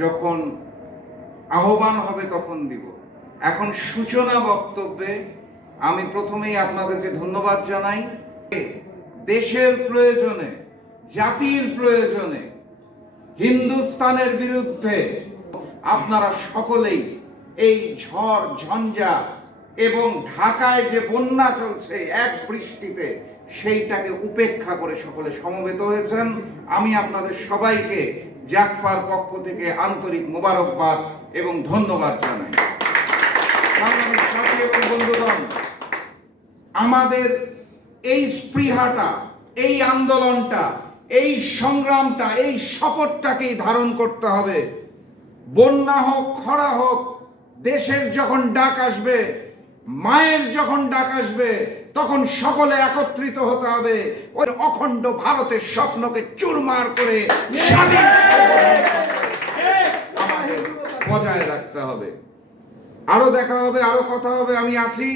যখন আহ্বান হবে তখন দিব। এখন সূচনা বক্তব্যে আমি প্রথমেই আপনাদেরকে ধন্যবাদ জানাই। দেশের প্রয়োজনে, জাতির প্রয়োজনে, হিন্দুস্তানের বিরুদ্ধে আপনারা সকলেই এই ঝড় ঝঞ্ঝা এবং ঢাকায় যে বন্যা চলছে এক বৃষ্টিতে, সেইটাকে উপেক্ষা করে সকলে সমবেত হয়েছেন। আমি আপনাদের সবাইকে জাগপার পক্ষ থেকে আন্তরিক মোবারকবাদ এবং ধন্যবাদ জানাই। সাংবাদিক সাথী এবং বন্ধুগণ, আমাদের এই স্পৃহাটা, এই আন্দোলনটা, এই সংগ্রামটা, এই শপথটাকেই ধারণ করতে হবে। বন্যা হোক, খরা হোক, দেশের যখন ডাক আসবে, মায়ের যখন ডাক আসবে, তখন সকলে একত্রিত হতে হবে। ওই অখণ্ড ভারতের স্বপ্নকে চুরমার করে আমাদের বজায় রাখতে হবে। আরো দেখা হবে, আরো কথা হবে। আমি আছি।